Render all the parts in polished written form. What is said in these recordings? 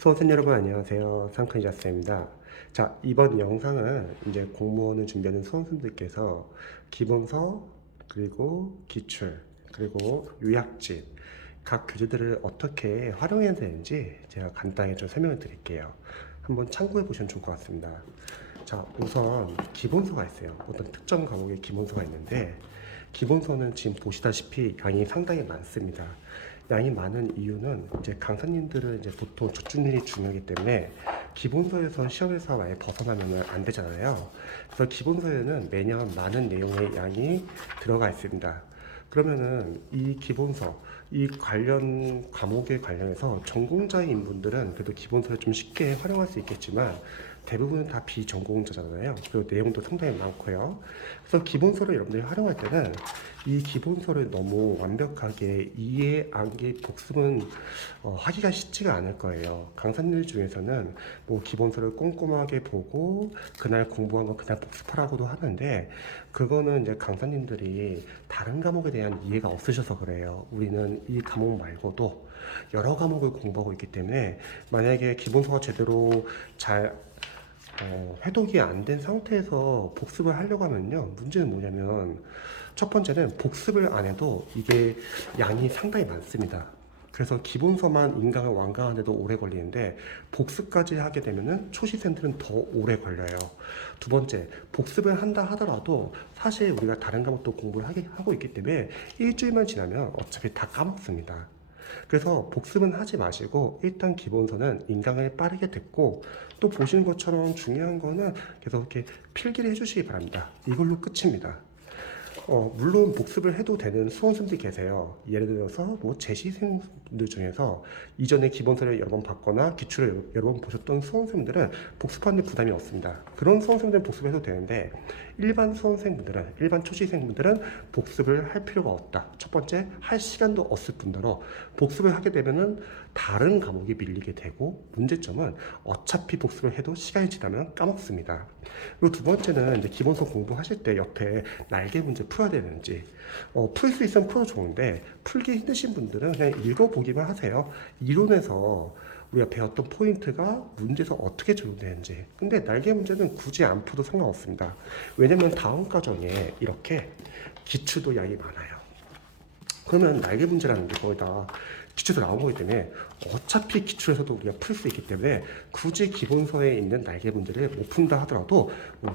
수험생 여러분 안녕하세요. 상크니자스입니다. 자, 이번 영상은 이제 공무원을 준비하는 수험생들께서 기본서, 그리고 기출, 그리고 요약집 각 교재들을 어떻게 활용해야 되는지 제가 간단히 좀 설명을 드릴게요. 한번 참고해 보시면 좋을 것 같습니다. 자, 우선 기본서가 있어요. 어떤 특정 과목의 기본서가 있는데 기본서는 지금 보시다시피 양이 상당히 많습니다. 양이 많은 이유는 이제 강사님들은 이제 보통 집중력이 중요하기 때문에 기본서에서 시험에서 많이 벗어나면 안 되잖아요. 그래서 기본서에는 매년 많은 내용의 양이 들어가 있습니다. 그러면은 이 기본서, 이 관련 과목에 관련해서 전공자인 분들은 그래도 기본서를 좀 쉽게 활용할 수 있겠지만 대부분은 다 비전공자잖아요. 그리고 내용도 상당히 많고요. 그래서 기본서를 여러분들이 활용할 때는 이 기본서를 너무 완벽하게 이해, 암기, 복습은 하기가 쉽지가 않을 거예요. 강사님들 중에서는 뭐 기본서를 꼼꼼하게 보고 그날 공부한 거 그날 복습하라고도 하는데 그거는 이제 강사님들이 다른 과목에 대한 이해가 없으셔서 그래요. 우리는 이 과목 말고도 여러 과목을 공부하고 있기 때문에 만약에 기본서가 제대로 잘 해독이 안 된 상태에서 복습을 하려고 하면요. 문제는 뭐냐면 첫 번째는 복습을 안 해도 이게 양이 상당히 많습니다. 그래서 기본서만 인강을 완강하는데도 오래 걸리는데 복습까지 하게 되면은 초시생들은 더 오래 걸려요. 두 번째, 복습을 한다 하더라도 사실 우리가 다른 과목도 공부를 하고 있기 때문에 일주일만 지나면 어차피 다 까먹습니다. 그래서 복습은 하지 마시고 일단 기본서는 인강을 빠르게 듣고 또 보시는 것처럼 중요한 거는 계속 이렇게 필기를 해주시기 바랍니다. 이걸로 끝입니다. 물론 복습을 해도 되는 수험생들이 계세요. 예를 들어서 뭐 재시생들 중에서 이전에 기본서를 여러 번 봤거나 기출을 여러 번 보셨던 수험생들은 복습하는 데 부담이 없습니다. 그런 수험생들은 복습해도 되는데 일반 수험생분들은, 일반 초시생분들은 복습을 할 필요가 없다. 첫 번째, 할 시간도 없을 뿐더러 복습을 하게 되면은 다른 과목이 밀리게 되고 문제점은 어차피 복습을 해도 시간이 지나면 까먹습니다. 그리고 두 번째는 이제 기본서 공부하실 때 옆에 날개 문제 풀어야 되는지 풀 수 있으면 풀어도 좋은데 풀기 힘드신 분들은 그냥 읽어보기만 하세요. 이론에서 우리가 배웠던 포인트가 문제에서 어떻게 적용되는지. 근데 날개 문제는 굳이 안 풀어도 상관없습니다. 왜냐면 다음 과정에 이렇게 기출도 양이 많아요. 그러면 날개 문제라는 게 거의 다 기출에서 나온 거기 때문에 어차피 기출에서도 우리가 풀 수 있기 때문에 굳이 기본서에 있는 날개 문제를 못 푼다 하더라도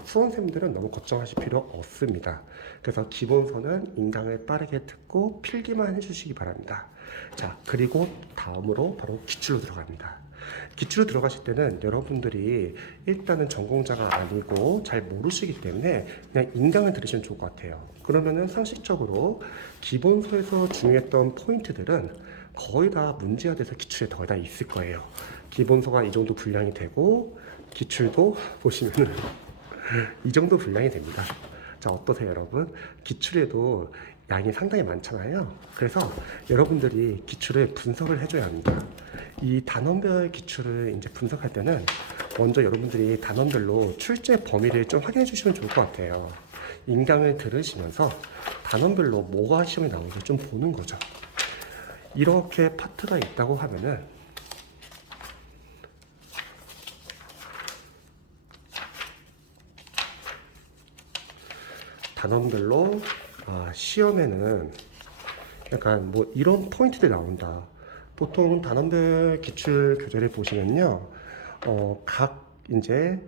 수험생들은 너무 걱정하실 필요 없습니다. 그래서 기본서는 인강을 빠르게 듣고 필기만 해주시기 바랍니다. 자, 그리고 다음으로 바로 기출로 들어갑니다. 기출로 들어가실 때는 여러분들이 일단은 전공자가 아니고 잘 모르시기 때문에 그냥 인강을 들으시면 좋을 것 같아요. 그러면은 상식적으로 기본서에서 중요했던 포인트들은 거의 다 문제가 돼서 기출에 거의 다 있을 거예요. 기본서가 이 정도 분량이 되고 기출도 보시면은 이 정도 분량이 됩니다. 자, 어떠세요, 여러분? 기출에도 양이 상당히 많잖아요. 그래서 여러분들이 기출을 분석을 해줘야 합니다. 이 단원별 기출을 이제 분석할 때는 먼저 여러분들이 단원별로 출제 범위를 좀 확인해 주시면 좋을 것 같아요. 인강을 들으시면서 단원별로 뭐가 시험에 나오는지 좀 보는 거죠. 이렇게 파트가 있다고 하면은 단원별로 시험에는 약간 뭐 이런 포인트들이 나온다. 보통 단원별 기출 교재를 보시면요, 각 이제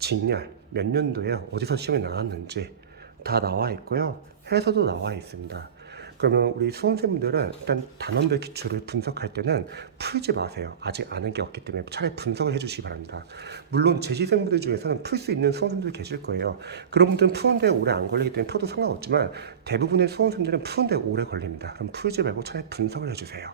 직렬 몇 년도에 어디서 시험에 나왔는지 다 나와 있고요. 해서도 나와 있습니다. 그러면 우리 수험생분들은 일단 단원별 기출을 분석할 때는 풀지 마세요. 아직 아는 게 없기 때문에 차라리 분석을 해주시기 바랍니다. 물론 재시생분들 중에서는 풀 수 있는 수험생들 계실 거예요. 그런 분들은 푸는데 오래 안 걸리기 때문에 풀어도 상관없지만 대부분의 수험생들은 푸는데 오래 걸립니다. 그럼 풀지 말고 차라리 분석을 해주세요.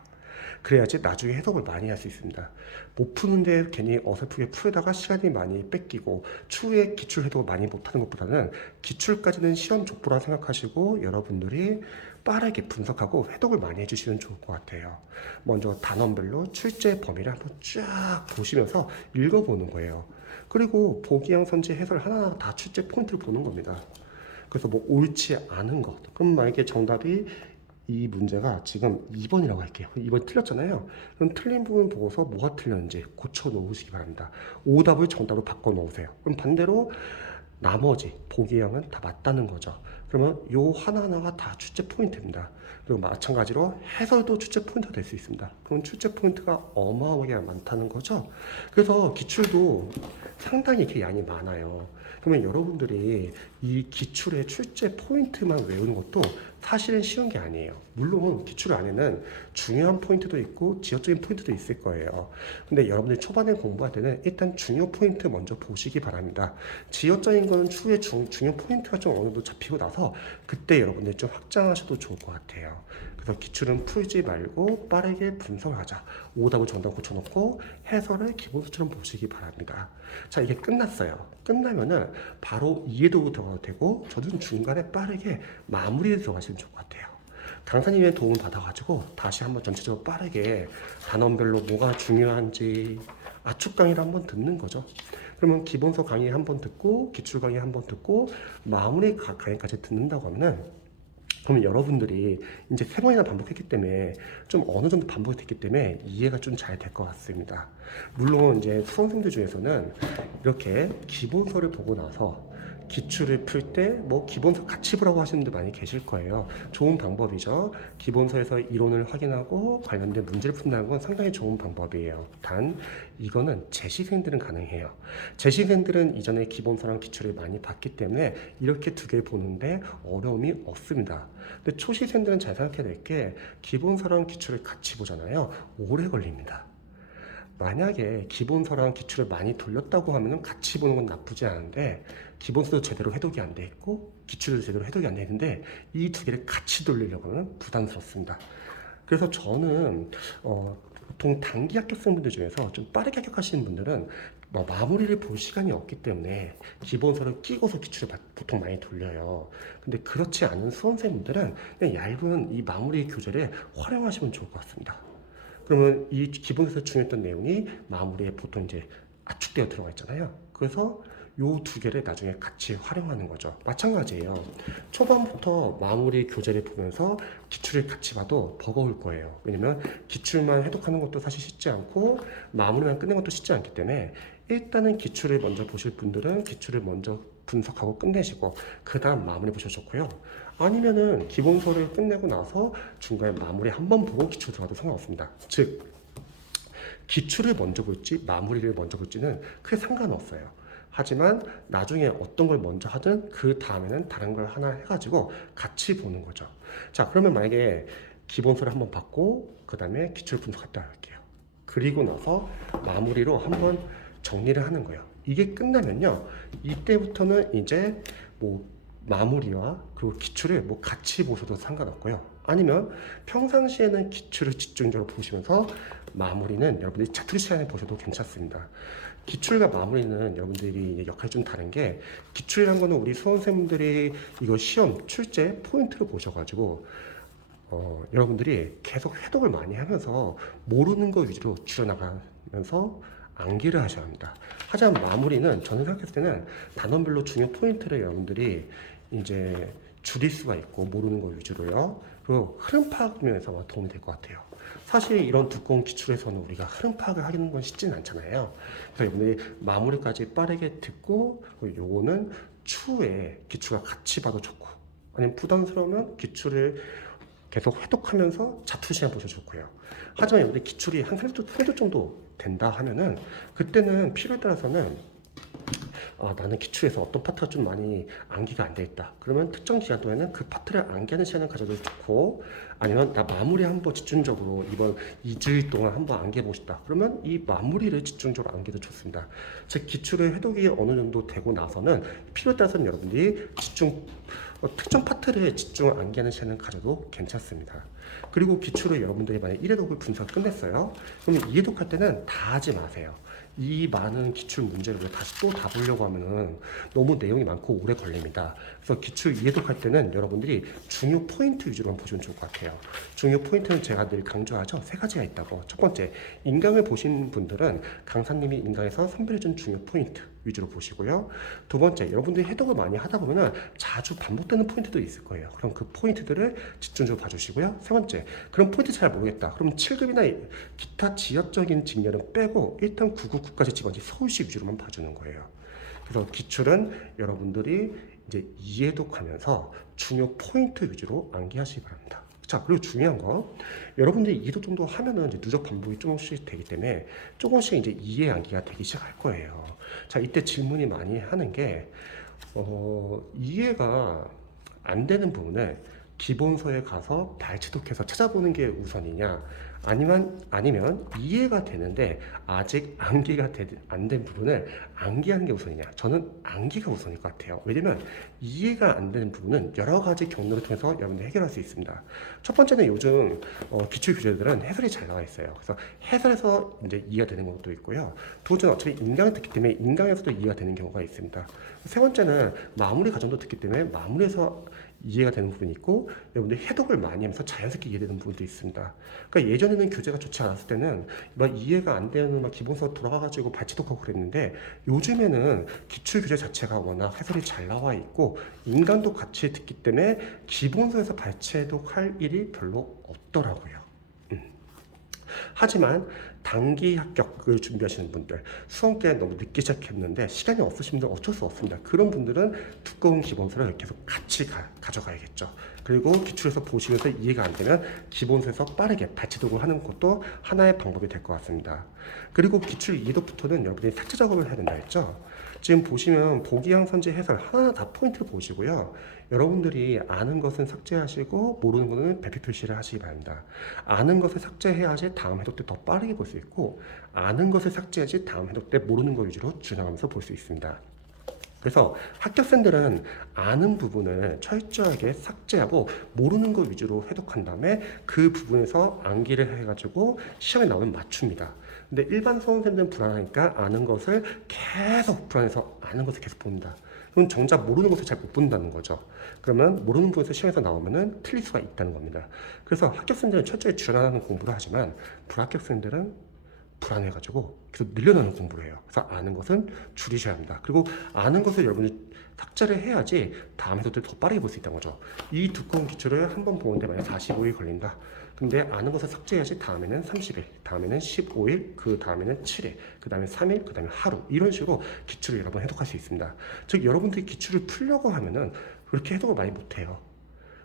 그래야지 나중에 해석을 많이 할 수 있습니다. 못 푸는데 괜히 어설프게 풀다가 시간이 많이 뺏기고 추후에 기출 해석을 많이 못하는 것보다는 기출까지는 시험 족보라 생각하시고 여러분들이 빠르게 분석하고 해독을 많이 해주시면 좋을 것 같아요. 먼저 단원별로 출제 범위를 한번 쫙 보시면서 읽어보는 거예요. 그리고 보기양 선지 해설 하나하나 다 출제 포인트를 보는 겁니다. 그래서 뭐 옳지 않은 것, 그럼 만약에 정답이 이 문제가 지금 2번이라고 할게요. 2번 틀렸잖아요. 그럼 틀린 부분 보고서 뭐가 틀렸는지 고쳐 놓으시기 바랍니다. 오답을 정답으로 바꿔 놓으세요. 그럼 반대로 나머지 보기형은 다 맞다는 거죠. 그러면 요 하나하나가 다 출제 포인트입니다. 그리고 마찬가지로 해설도 출제 포인트가 될 수 있습니다. 그럼 출제 포인트가 어마어마하게 많다는 거죠. 그래서 기출도 상당히 이렇게 양이 많아요. 그러면 여러분들이 이 기출의 출제 포인트만 외우는 것도 사실은 쉬운 게 아니에요. 물론 기출 안에는 중요한 포인트도 있고 지역적인 포인트도 있을 거예요. 근데 여러분들이 초반에 공부할 때는 일단 중요 포인트 먼저 보시기 바랍니다. 지역적인 거는 추후에 중요 포인트가 좀 어느 정도 잡히고 나서 그때 여러분들이 좀 확장하셔도 좋을 것 같아요. 그래서 기출은 풀지 말고 빠르게 분석을 하자. 오답을 정답 고쳐놓고 해설을 기본서처럼 보시기 바랍니다. 자, 이게 끝났어요. 끝나면은 바로 이해도 들어가도 되고 저는 중간에 빠르게 마무리에 들어가시면 좋을 것 같아요. 강사님의 도움을 받아가지고 다시 한번 전체적으로 빠르게 단원별로 뭐가 중요한지 압축 강의를 한번 듣는 거죠. 그러면 기본서 강의 한번 듣고 기출 강의 한번 듣고 마무리 강의까지 듣는다고 하면은 그러면 여러분들이 이제 3번이나 반복했기 때문에 좀 어느 정도 반복했기 때문에 이해가 좀 잘 될 것 같습니다. 물론 이제 수험생들 중에서는 이렇게 기본서를 보고 나서 기출을 풀 때 뭐 기본서 같이 보라고 하시는 분들 많이 계실 거예요. 좋은 방법이죠. 기본서에서 이론을 확인하고 관련된 문제를 푼다는 건 상당히 좋은 방법이에요. 단 이거는 재시생들은 가능해요. 재시생들은 이전에 기본서랑 기출을 많이 봤기 때문에 이렇게 두 개를 보는데 어려움이 없습니다. 근데 초시생들은 잘 생각해야 될 게 기본서랑 기출을 같이 보잖아요. 오래 걸립니다. 만약에 기본서랑 기출을 많이 돌렸다고 하면 같이 보는 건 나쁘지 않은데 기본서도 제대로 해독이 안 돼 있고 기출도 제대로 해독이 안 돼 있는데 이 두 개를 같이 돌리려고 하면 부담스럽습니다. 그래서 저는 보통 단기 합격생분들 중에서 좀 빠르게 합격하시는 분들은 마무리를 볼 시간이 없기 때문에 기본서를 끼고서 기출을 보통 많이 돌려요. 근데 그렇지 않은 수험생분들은 그냥 얇은 이 마무리 교재를 활용하시면 좋을 것 같습니다. 그러면 이 기본에서 중요했던 내용이 마무리에 보통 이제 압축되어 들어가 있잖아요. 그래서 요 두 개를 나중에 같이 활용하는 거죠. 마찬가지예요. 초반부터 마무리 교재를 보면서 기출을 같이 봐도 버거울 거예요. 왜냐면 기출만 해독하는 것도 사실 쉽지 않고 마무리만 끝내는 것도 쉽지 않기 때문에 일단은 기출을 먼저 보실 분들은 기출을 먼저 분석하고 끝내시고 그 다음 마무리 보셔도 좋고요. 아니면은 기본서를 끝내고 나서 중간에 마무리 한번 보고 기출 들어가도 상관없습니다. 즉 기출을 먼저 볼지 마무리를 먼저 볼지는 크게 상관없어요. 하지만 나중에 어떤 걸 먼저 하든 그 다음에는 다른 걸 하나 해가지고 같이 보는 거죠. 자, 그러면 만약에 기본서를 한번 받고 그 다음에 기출 분석했다 할게요. 그리고 나서 마무리로 한번 정리를 하는 거예요. 이게 끝나면요, 이때부터는 이제 뭐 마무리와 그리고 기출을 뭐 같이 보셔도 상관없고요. 아니면 평상시에는 기출을 집중적으로 보시면서 마무리는 여러분들이 자투리 시간에 보셔도 괜찮습니다. 기출과 마무리는 여러분들이 역할이 좀 다른 게 기출이란 거는 우리 수험생분들이 이거 시험 출제 포인트를 보셔가지고 여러분들이 계속 해독을 많이 하면서 모르는 거 위주로 줄여나가면서 암기를 하셔야 합니다. 하지만 마무리는 저는 생각했을 때는 단원별로 중요 포인트를 여러분들이 이제 줄일 수가 있고 모르는 거 위주로요. 그리고 흐름 파악 면에서 도움이 될 것 같아요. 사실 이런 두꺼운 기출에서는 우리가 흐름 파악을 하는 건 쉽지는 않잖아요. 그래서 여러분들이 마무리까지 빠르게 듣고 요거는 추후에 기출과 같이 봐도 좋고 아니면 부담스러우면 기출을 계속 회독하면서 자투리 시간 보셔도 좋고요. 하지만 여러분들 기출이 한 3도 정도 된다 하면은 그때는 필요에 따라서는 나는 기출에서 어떤 파트가 좀 많이 암기가 안 돼 있다. 그러면 특정 기간 동안에는 그 파트를 암기하는 시간을 가져도 좋고 아니면 나 마무리 한번 집중적으로 이번 2주일 동안 한번 암기해보고 싶다. 그러면 이 마무리를 집중적으로 암기도 좋습니다. 즉 기출의 해독이 어느 정도 되고 나서는 필요에 따라서는 여러분들이 특정 파트를 집중 암기하는 시간을 가져도 괜찮습니다. 그리고 기출을 여러분들이 만약 1회독을 분석 끝냈어요. 그러면 2회독 할 때는 다 하지 마세요. 이 많은 기출 문제를 다시 또 다 보려고 하면은 너무 내용이 많고 오래 걸립니다. 그래서 기출 2회독 할 때는 여러분들이 중요 포인트 위주로만 보시면 좋을 것 같아요. 못해요. 중요 포인트는 제가 늘 강조하죠. 세 가지가 있다고. 첫 번째, 인강을 보신 분들은 강사님이 인강에서 선별해준 중요 포인트 위주로 보시고요. 두 번째, 여러분들이 해독을 많이 하다 보면 자주 반복되는 포인트도 있을 거예요. 그럼 그 포인트들을 집중적으로 봐주시고요. 세 번째, 그럼 포인트 잘 모르겠다. 그럼 7급이나 기타 지역적인 직렬은 빼고 일단 999까지 집어넣지 서울시 위주로만 봐주는 거예요. 그래서 기출은 여러분들이 이제 이해독하면서 중요 포인트 위주로 암기하시기 바랍니다. 자, 그리고 중요한 거, 여러분들이 이해독 정도 하면은 이제 누적 반복이 조금씩 되기 때문에 조금씩 이제 이해 암기가 되기 시작할 거예요. 자, 이때 질문이 많이 하는 게, 이해가 안 되는 부분을 기본서에 가서 발췌독해서 찾아보는 게 우선이냐, 아니면 이해가 되는데 아직 암기가 안 된 부분을 암기하는 게 우선이냐. 저는 암기가 우선일 것 같아요. 왜냐면 이해가 안 되는 부분은 여러 가지 경로를 통해서 여러분들 해결할 수 있습니다. 첫 번째는 요즘 기출 교재들은 해설이 잘 나와 있어요. 그래서 해설에서 이제 이해가 되는 것도 있고요. 두 번째는 어차피 인강을 듣기 때문에 인강에서도 이해가 되는 경우가 있습니다. 세 번째는 마무리 과정도 듣기 때문에 마무리에서 이해가 되는 부분이 있고, 여러분들 해독을 많이 하면서 자연스럽게 이해되는 부분도 있습니다. 그러니까 예전에는 교재가 좋지 않았을 때는 막 이해가 안 되는 막 기본서 돌아가가지고 발췌독하고 그랬는데, 요즘에는 기출 교재 자체가 워낙 해설이 잘 나와 있고 인간도 같이 듣기 때문에 기본서에서 발췌독할 일이 별로 없더라고요. 하지만 단기 합격을 준비하시는 분들, 수험기간이 너무 늦게 시작했는데 시간이 없으신 분들 어쩔 수 없습니다. 그런 분들은 두꺼운 기본서를 계속 같이 가져가야겠죠. 그리고 기출에서 보시면서 이해가 안 되면 기본서에서 빠르게 발췌독을 하는 것도 하나의 방법이 될 것 같습니다. 그리고 기출 이해도부터는 여러분들이 삭제 작업을 해야 된다 했죠. 지금 보시면 보기형 선지 해설 하나하나 다 포인트를 보시고요. 여러분들이 아는 것은 삭제하시고 모르는 것은 배표 표시를 하시기 바랍니다. 아는 것을 삭제해야지 다음 해독 때 더 빠르게 볼 수 있고, 아는 것을 삭제해야지 다음 해독 때 모르는 것 위주로 준행하면서 볼 수 있습니다. 그래서 합격생들은 아는 부분을 철저하게 삭제하고 모르는 것 위주로 해독한 다음에 그 부분에서 암기를 해가지고 시험에 나오면 맞춥니다. 근데 일반 수험생들은 불안하니까 아는 것을 계속 불안해서 아는 것을 계속 봅니다. 그럼 정작 모르는 것을 잘 못 본다는 거죠. 그러면 모르는 부분에서 시험에서 나오면은 틀릴 수가 있다는 겁니다. 그래서 합격생들은 철저히 줄여나가는 공부를 하지만 불합격생들은 불안해가지고 계속 늘려나는 공부를 해요. 그래서 아는 것은 줄이셔야 합니다. 그리고 아는 것을 여러분이 삭제를 해야지 다음 해도 더 빠르게 볼 수 있다는 거죠. 이 두꺼운 기출을 한 번 보는데 만약 45일 걸린다. 근데 아는 것을 삭제해야지 다음에는 30일, 다음에는 15일, 그 다음에는 7일, 그 다음에 3일, 그 다음에 하루, 이런 식으로 기출을 여러 번 해독할 수 있습니다. 즉 여러분들이 기출을 풀려고 하면은 그렇게 해독을 많이 못해요.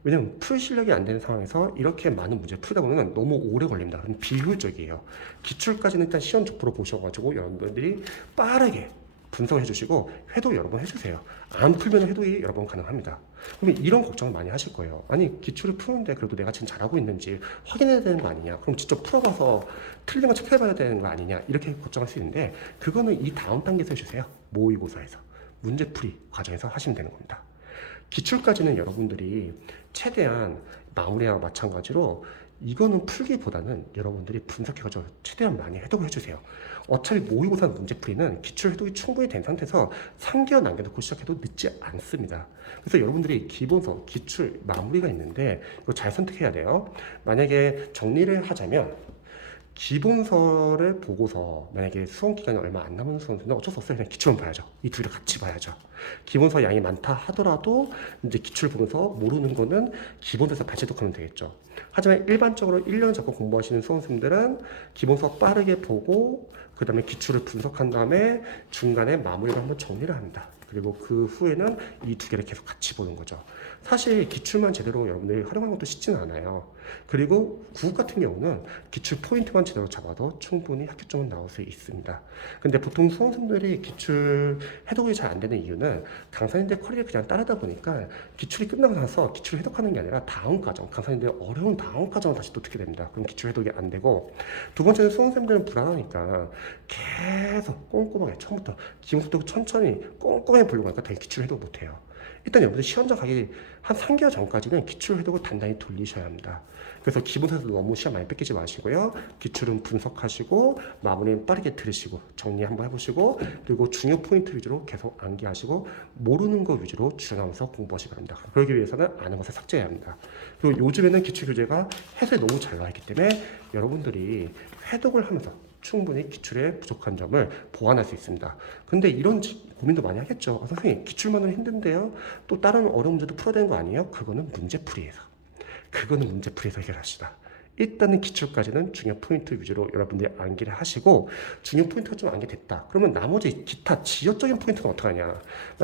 왜냐면 풀 실력이 안 되는 상황에서 이렇게 많은 문제를 풀다 보면 너무 오래 걸립니다. 그럼 비효율적이에요. 기출까지는 일단 시험 족보로 보셔가지고 여러분들이 빠르게 분석해 주시고 회도 여러 번 해주세요. 안 풀면 회독이 여러 번 가능합니다. 그러면 이런 걱정을 많이 하실 거예요. 아니 기출을 푸는데 그래도 내가 지금 잘하고 있는지 확인해야 되는 거 아니냐, 그럼 직접 풀어봐서 틀린 거 체크해봐야 되는 거 아니냐, 이렇게 걱정할 수 있는데, 그거는 이 다음 단계에서 해주세요. 모의고사에서 문제풀이 과정에서 하시면 되는 겁니다. 기출까지는 여러분들이 최대한 마무리와 마찬가지로 이거는 풀기보다는 여러분들이 분석해가지고 최대한 많이 해독을 해주세요. 어차피 모의고사 문제풀이는 기출 해독이 충분히 된 상태에서 3개월 남겨놓고 시작해도 늦지 않습니다. 그래서 여러분들이 기본서, 기출, 마무리가 있는데 이거 잘 선택해야 돼요. 만약에 정리를 하자면 기본서를 보고서 만약에 수험 기간이 얼마 안 남은 수험생은 어쩔 수 없어요. 그냥 기출만 봐야죠. 이 둘을 같이 봐야죠. 기본서 양이 많다 하더라도 이제 기출 보면서 모르는 거는 기본서에서 발췌독하면 되겠죠. 하지만 일반적으로 1년 잡고 공부하시는 수험생들은 기본서 빠르게 보고 그 다음에 기출을 분석한 다음에 중간에 마무리를 한번 정리를 합니다. 그리고 그 후에는 이 두 개를 계속 같이 보는 거죠. 사실 기출만 제대로 여러분들이 활용하는 것도 쉽지는 않아요. 그리고 국어 같은 경우는 기출 포인트만 제대로 잡아도 충분히 합격점은 나올 수 있습니다. 근데 보통 수험생들이 기출 해독이 잘 안 되는 이유는 강사님들 커리를 그냥 따르다 보니까 기출이 끝나고 나서 기출을 해독하는 게 아니라 다음 과정, 강사님들 어려운 다음 과정을 다시 또 듣게 됩니다. 그럼 기출 해독이 안 되고, 두 번째는 수험생들은 불안하니까 계속 꼼꼼하게 처음부터 기본부터 천천히 꼼꼼하게 보려고 하니까 당연히 기출 해독 못해요. 일단 여러분들 시험장 가기 한 3개월 전까지는 기출 해독을 단단히 돌리셔야 합니다. 그래서 기본서에서 너무 시간 많이 뺏기지 마시고요. 기출은 분석하시고 마무리는 빠르게 들으시고 정리 한번 해보시고 그리고 중요 포인트 위주로 계속 암기하시고 모르는 거 위주로 줄여나면서 공부하시기 바랍니다. 그러기 위해서는 아는 것을 삭제해야 합니다. 그리고 요즘에는 기출 교재가 해설이 너무 잘 나와 있기 때문에 여러분들이 회독을 하면서 충분히 기출에 부족한 점을 보완할 수 있습니다. 근데 이런 고민도 많이 하겠죠. 선생님 기출만으로 힘든데요. 또 다른 어려운 문제도 풀어야 되는 거 아니에요? 그거는 문제풀이에서 해결하시다. 일단은 기출까지는 중요 포인트 위주로 여러분들이 암기를 하시고 중요 포인트가 좀 암기됐다. 그러면 나머지 기타 지역적인 포인트는 어떡하냐.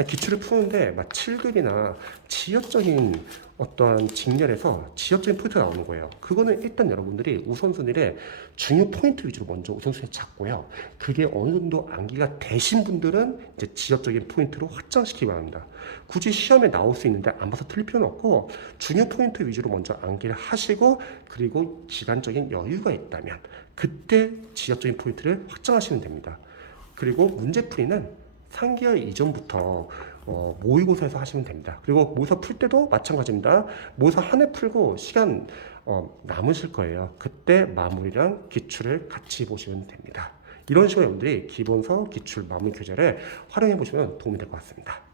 기출을 푸는데 막 7급이나 지역적인 어떠한 직렬에서 지역적인 포인트가 나오는 거예요. 그거는 일단 여러분들이 우선순위를 중요 포인트 위주로 먼저 우선순위 잡고요. 그게 어느 정도 암기가 되신 분들은 이제 지역적인 포인트로 확장시키기 바랍니다. 굳이 시험에 나올 수 있는데 안 봐서 틀릴 필요는 없고 중요 포인트 위주로 먼저 암기를 하시고 그리고 기간적인 여유가 있다면 그때 지역적인 포인트를 확장하시면 됩니다. 그리고 문제풀이는 3개월 이전부터 모의고사에서 하시면 됩니다. 그리고 모의고사 풀 때도 마찬가지입니다. 모의고사 한 해 풀고 시간 남으실 거예요. 그때 마무리랑 기출을 같이 보시면 됩니다. 이런 식으로 여러분들이 기본서, 기출, 마무리 교재를 활용해 보시면 도움이 될 것 같습니다.